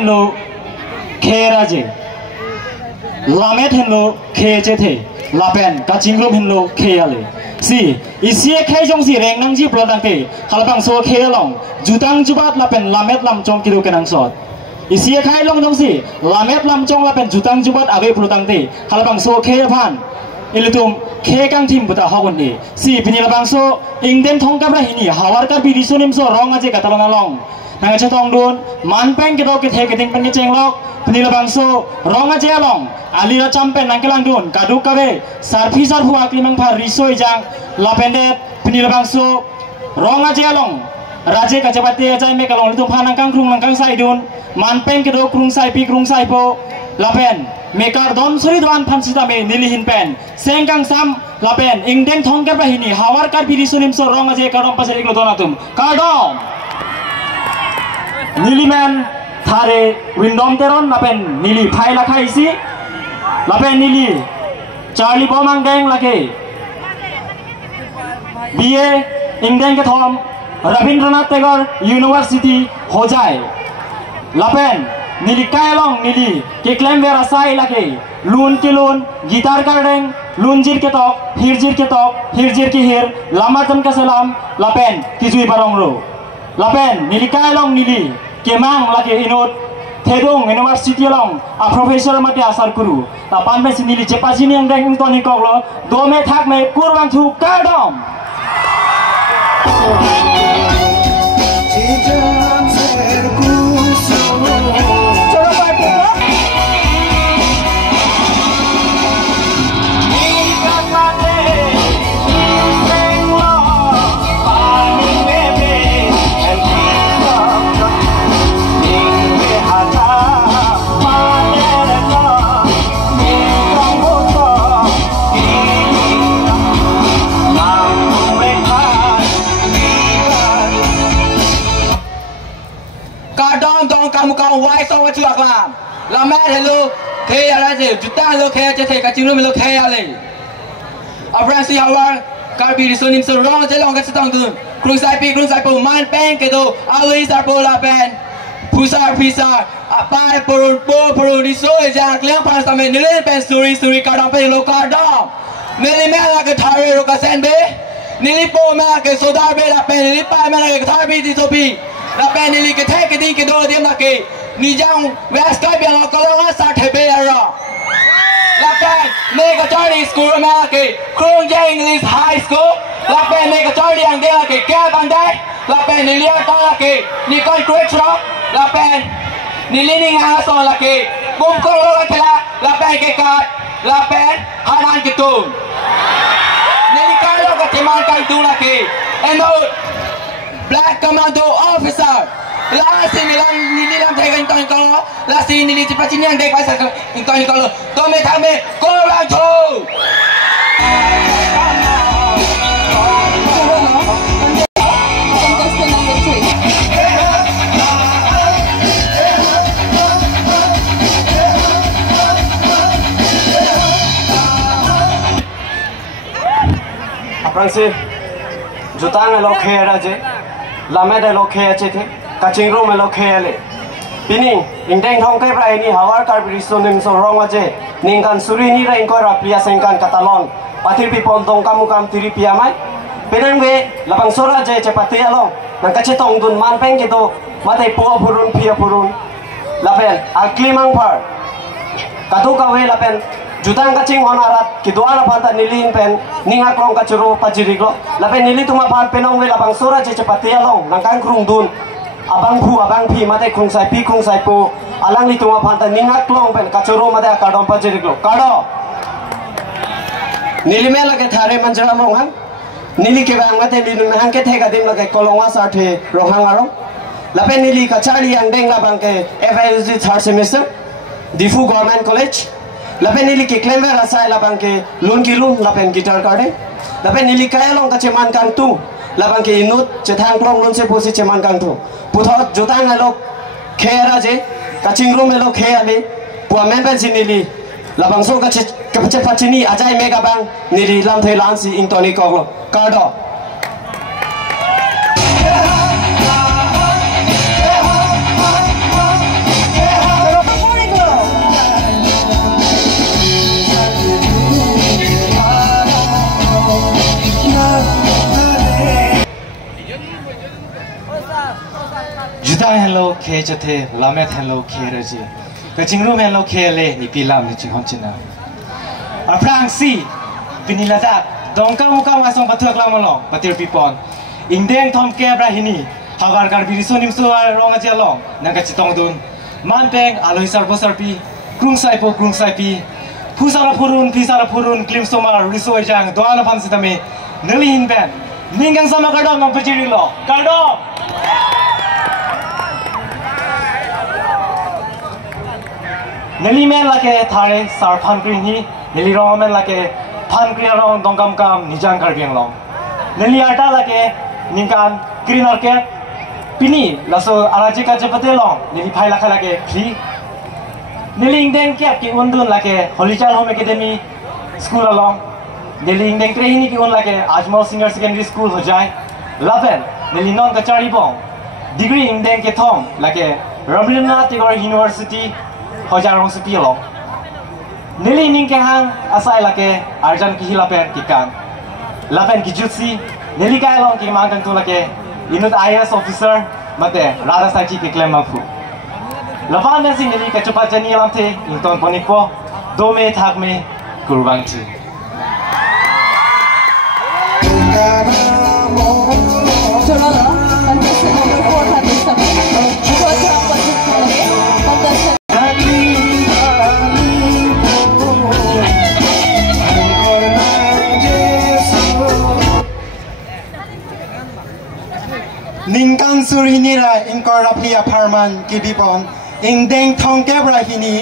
हेलो खेरा जे लामेट हेलो खेचे थे लापेन काचिंग्रोम हेलो खेयाले si isi khai jong si reng nang ji product te halbang so khelong jutang jubat lapen lamet lam chong kido kenang sot isi khai long jong si lamet lam chong lapen jutang jubat ave product te halbang so khe phan ilitum khe kang tim buta hagon ni si bini labang so ingden thong kabra hini hawar ka bi risonim so rong aje katalona long nang cha tong don man peng kido ke the ke ting pen cheng lok bini labang so rong aje long alira champen nangkelang don kaduk kabe sarfisar hu aklimang phar risoi jang lapende bini labang so rong aje long raje kacapati ajai me kalong litum phanang kang krung nang kang sai don man peng kido krung sai pi krung sai po lapen mekar don suri don phansita me nili hin pen sengkang sam lapen ingdeng thong kabra hini hawar kar bi risonim so rong aje kadom pasari klo donatum kadom nili man thare windom teron lapen nili phai la khai isi lapen nili charlie bomang deng lake BA ingdeng ke thom Rabindranath Tagore University ho jai lapen nili kailong nili ke claim vera sai lake lun ke lun gitar kardeng lunjir ke tok hirjir ki hir lamatam ka salam lapen kijui barong ro lapen nili kailong nili kemang lake inot thedong university long a professor mate asar kuru ta panme sinili chepasini ang deng toni koklo do me thak me kurwang thu kadom kamu kau wai so wa chuak lam la ma hello ke ara je juta lo ke je the ka chinu lo ke ale abran si hawar kar bi risonim so rong je long ka sitong dun krung sai po man pen ke do always are po la pen pusar apa por riso ja klem pas ta me nile pen suri ka dam pe lo ka dam nili me la ke thare ro ka sen be nili po ma ke sodar be la pen nili pa me la ke thar bi di so bi la pen nili ke the ke din ke do diam la ke ni jang west ka biang ko lo sa the be ra la pen me ka chari school ma ke krong je english high school la pen me ka chari ang de la ke kya bandai la pen ni lia ta la ke ni kon kwet ro la pen ni lining ha so la ke bum ko lo la la pen ke ka la pen hanan ke tu ni ka lo ka timan ka tu la ke and black commando officer la sini lang nili lang thai kan tong ko la sini nili chipa chini ang dek paisa in tong ko to me thame ko lang tho aprang se jutang lo khera je lame de lo khe che the kaching ro me lo khe ale pini indeng thong kai brai ni hawar kar brisonim so rong aje ningkan suri ni ra ingko ra plia sengkan katalon patir pi pon tong kamu kam tiri pia mai penang we lapang sora je che pati along nang kache tong dun man peng ke do mate po purun pia purun lapen aklimang par kadu ka we lapen jutang kaching honarat kidwala phanta nilin pen ningak long kachuro pajiriglo lapen nili tuma phan penong we lapang sora je che pati along nang kang krung dun abang phi mate krung sai po alang li tuma phanta ningak long pen kachuro mate akadom pajiriglo kado nili me lage thare manjara mong han nili ke bang mate nili me han ke thega dim lage kolongwa sa the rohang aro lapen nili kachali ang deng labang ke FSG third semester Difu Government College lapen nili ke klemver asai labang ke lun ki lun lapen guitar kade lapen nili kaya long ka cheman kang tu labang ke inut chethang klong lun se posi cheman kang tu puthot jutang alok khera je kaching room elo khe ale pua member nili labang so ka che pachini ajai mega bang nili lam thai lan si intoni ko kado Jutang hello ke jathe lamet hello ke raji. Kachingrum hello ke le ni pilam ni ching honchina. Aprang si pinilada dongka muka masong patuak lamalong patir pipon. Ingdeng thom ke brahini hagar gar biriso nimso rong aja long naga chitong dun. Manpeng aloi sarbo sarpi krung saipi pusara purun klim somar riso jang doana pan sitame neli hinben ningang sama kadom nong pejiri lo kadom. Neli men lake thare sar phan kri ni neli rong men lake phan kri rong dongkam kam nijang kar biang long neli ata lake ningkan krinar ke pini laso araji ka jepate long neli phai lakha lake free neli ingdeng ke ki undun lake Holy Child Home Academy school along neli ingdeng krehini ki un lake Ajmal Senior Secondary School ho jai laven neli non kachari bong degree ingdeng ke thom lake Rabindranath Tagore University Hojarong Supi along neli ning ke hang asai lake arjan ki hilapen ki kan lapen ki jutsi neli kai long ki mangkan tu lake inut IAS officer mate rada saiki ki claim mafu lapan nasi neli kecepat jani alam te inton ponipo dome thak me kurban tu Ningkan surhinira inkor raplia parman kibipon ingdeng thongke brahini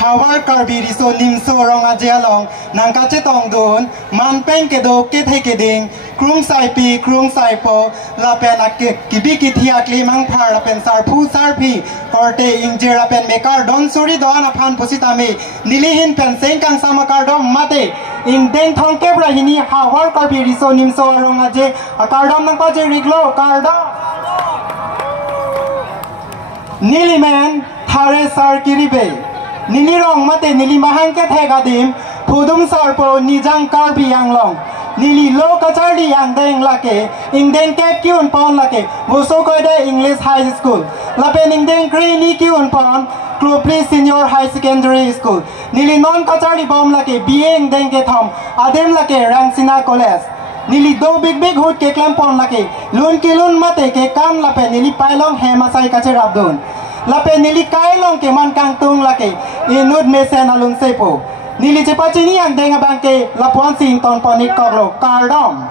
hawar karbi riso nimso ronga jelong nangka chetong dun manpeng kedo ke theke ding krung saipo lapen ak kibi kithia klimang phar lapen sar phu sar phi korte ingje lapen mekar don suri doana phan positame nilihin pen sengkang samakar dom mate ingdeng thongke brahini hawar karbi riso nimso ronga je akardam nangka je riglo kardam Nili man thare sar kiribe nili rong mate nili mahang ke thega dim phudum sar po nijang karbi yang long nili lo kachari yang deng lake ingdeng ke kyun pon lake boso ko de English High School lape ingdeng kri ni kyun pon Klopli Senior High Secondary School nili non kachari bom lake BA ingdeng ke thom adem lake Rangsina College nili do big hood ke klampon lake lun kilun mate ke kan lape nili pailong hemasai kache rabdun lape nili kailong ke man kang tung lake inud mesen alun sepo nili cepachini yang denga bangke lapuan sing ton ponik koglo kardom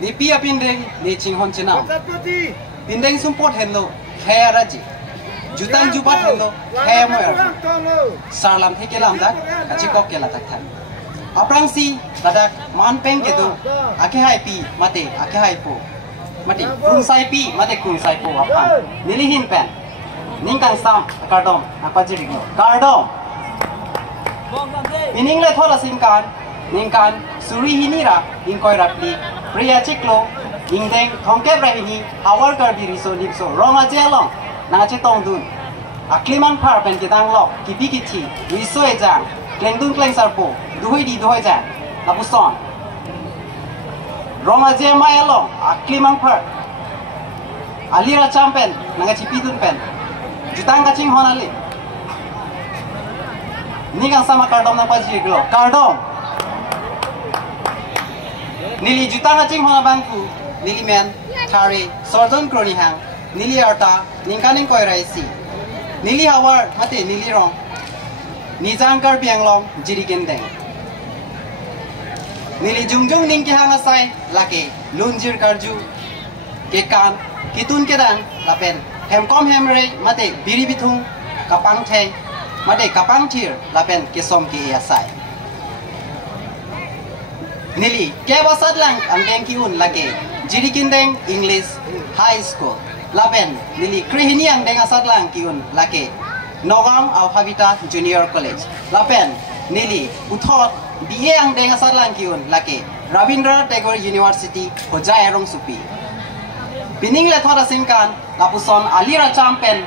ni pia pindeng ni chinghon china pindeng sumpot hello kaya raji jutang jupat hello kaya moer sarlam theke lamda achikok ke latak than aprang si ladak manpeng ke do ake hai pi mate ake hai po mate krung sai pi mate krung sai po apan nilihin pen ningkang sam kardom apajiri kardom ining le thola singkan ningkan suri hinira inkoi rapli priya chiklo ingdeng thongke brahini hawar karbi riso lipso ronga jelong na chitong dun akliman phar pen kitang lo kipi kithi riso ejang klengdun kleng sarpo duhoi jang napuson ronga je mayalong akliman phar alira champen na chipidun pen jutang kaching honali nigang sama kardom na paji glo kardom nili jutang kaching hona bangku nili men thari sorjon kroni hang nili arta ningkaning koi raisi nili hawar mate nili rong nijangkar pianglong jiri gendeng nili jungjung ningki hang asai lake lunjir karju kekan kitun kedang lapen hemkom hemre mate biri bithung kapang thai mate kapang thir lapen kesom ki asai nili ke basat lang ang dengki un lake jiri kindeng English High School lapen nili krihini ang deng asat lang ki un lake Nogam Alphabeta Junior College lapen nili uthot BA ang deng asat lang ki un lake Rabindranath Tagore University Hojarong Supi bining le thora singkan lapuson alira champion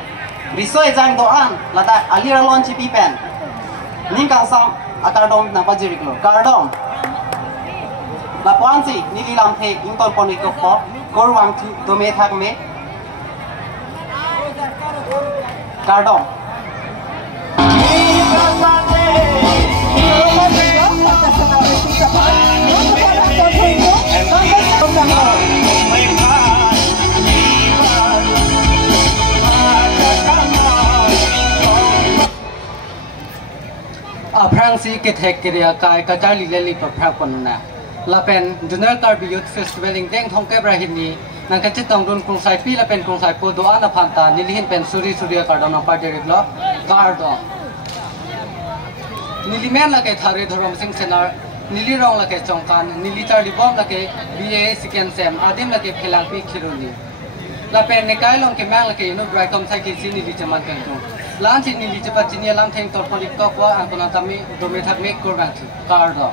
risoi jang doan lada alira launch pi pen ning kang sam akardom na pajiriklo kardom lapuan si nili lam the ington poniko ko korwang thu dome thak me kardom Prangsi ketek keria kai kajali leli perprak ponuna. Lapen Junior Karbi Youth Festival ing deng thong kebra hinni nang kacit tong dun kung sai pi lapen kung sai po doa na phanta nilihin pen suri surya kardon na party lo kardo. Nilimen la ke thare thorom sing senar nili rong la ke chongkan nili charli bom la ke BA second sem adim la ke phelang pi khiruni. Lapen ne kai long ke mang la ke inu brai tom sai ki sin nili chaman kan tu. Lan sin nili cepat cinia lam theng tor ponik ko kwa antona tami dome thak mek kurban tu kardo.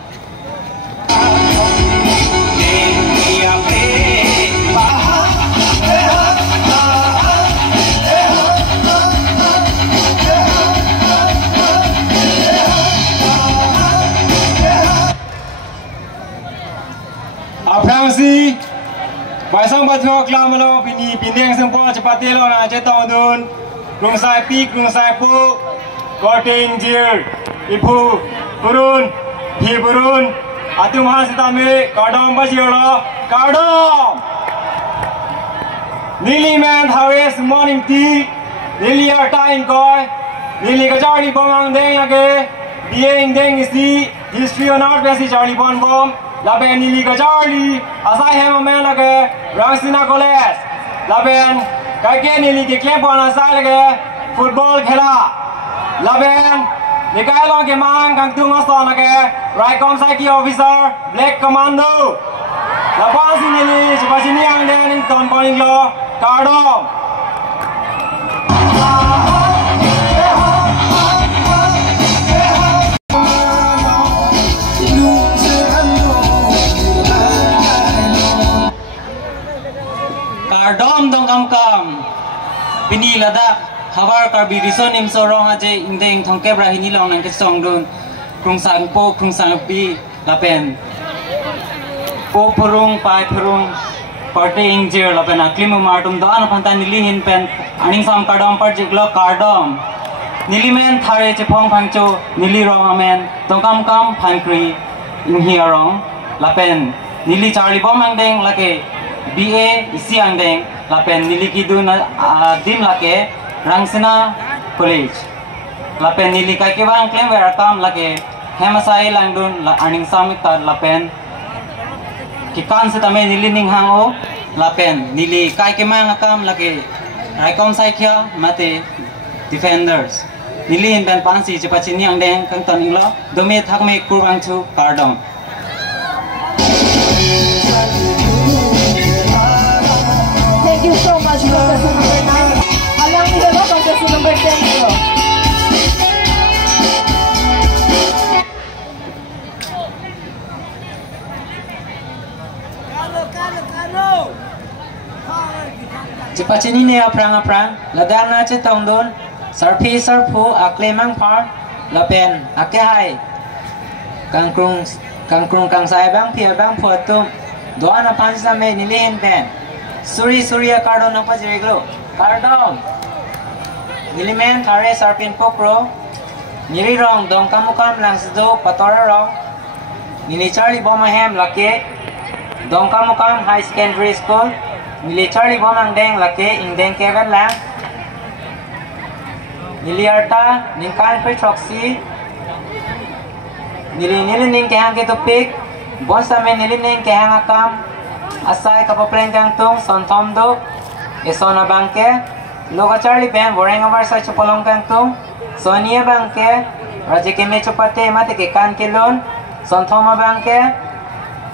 Aprangsi Baisang Bathok Lamalo Bini Bindeng Sempo Cepatelo na Cetong Dun Krung Sai Pi Krung Sai Pu Korting Jir Ipu Burun Hi Burun Atu Mahasitame Kardom Bajiro Kardom Nili Man Harris Morning Tea Nili Arta Inkoi Nili Kajari Bomang Deng Lage Bieng Deng Isi History on Art Besi Charlie Bon Bom Laben Nili Kajari Asai Hema Man Lage Rangsina College Laben Kake Nili Kiklem Bon Asai Lage Football Khela Laben Nikai Long Ke Mang Kang Tung Ason Lage Raikom Saiki Officer Black Commando Lapan Sinili Chipasini Ang Den Ton Poning Lo Kardom Kardom dong kam Bini Ladak Hawar Karbi Rison Im Sorong Aje Indeng Thongke Brahini Long Nang Kesong Dun Krung Sang Po Krung Sang Pi Lapen Po Purung Pai Purung Party Injir Lapen Aklimu Martum Doan Phanta Nili Hin Pen Aning Sam Kardom Parjiklo Kardom Nili Men Thare Chepong Phangcho Nili Rong Amen Dong kam Phankri Inhi Arong Lapen Nili Charlie Bomang Deng Lake BA isi ang deng lapen nili kidu na dim lake Rangsina College lapen nili kake bang claim welcome lake hemasai langdun aning samik tar lapen kikan se tame nili ning hango lapen nili kake mang akam lake raikom sai kya mate defenders nili in ben pansi chepachini ang deng kang taning lo dome thakme kurang chu Kardom Thank you so much, contestant number 9. Alang niyo na, contestant number 10 po. Cepat sini ni aprang ladang na cetong don sarpi sarpu aklemang par lapen akehai kangkrung kang sai bang pia bang photum doana pansa me nilihin pen Surya Kardom na pajiriglo Kardom Nilimen Thare Sarpin Pokro Nirirong Dong Kamukam Langsdo Patorarong Nili Charlie Bomahem Lake Dong Kamukam High Secondary School Nili Charlie Bomang Deng Lake Ingdeng Kevin Lang Nili Arta Ningkan Petroxy Nili Ning Kehang Ketopik Bonsame Nili Ning Kehang Akam Asai kapapleng kang tung sontom do esona bangke loga Charlie Ben boreng abar sa chupolong kang tung sonia bangke raje ke me chupate mate ke kan ke lon sontoma bangke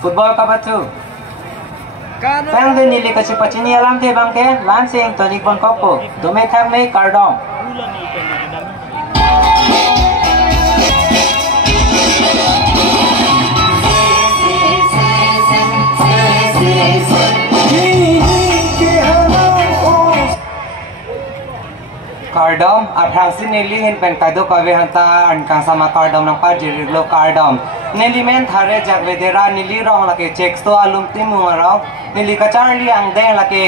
football kapatu Bang de nili ka chupachini alam te bangke lansing tonik bon kopo dome thak me Kardom Hey, cardom aprangsi nili hin pen kado kawe hanta an kang sama cardom nang pa jiriglo cardom nili men thare jagvedera nili rong lake checks to alum timungaro nili kacharli ang deng lake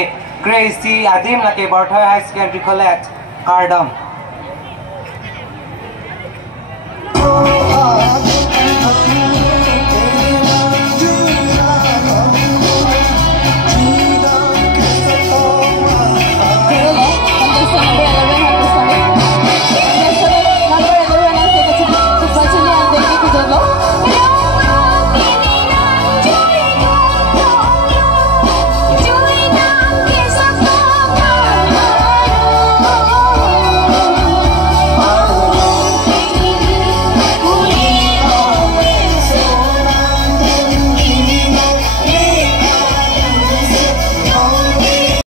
crazy adim lake Barthoy High Secondary collect cardom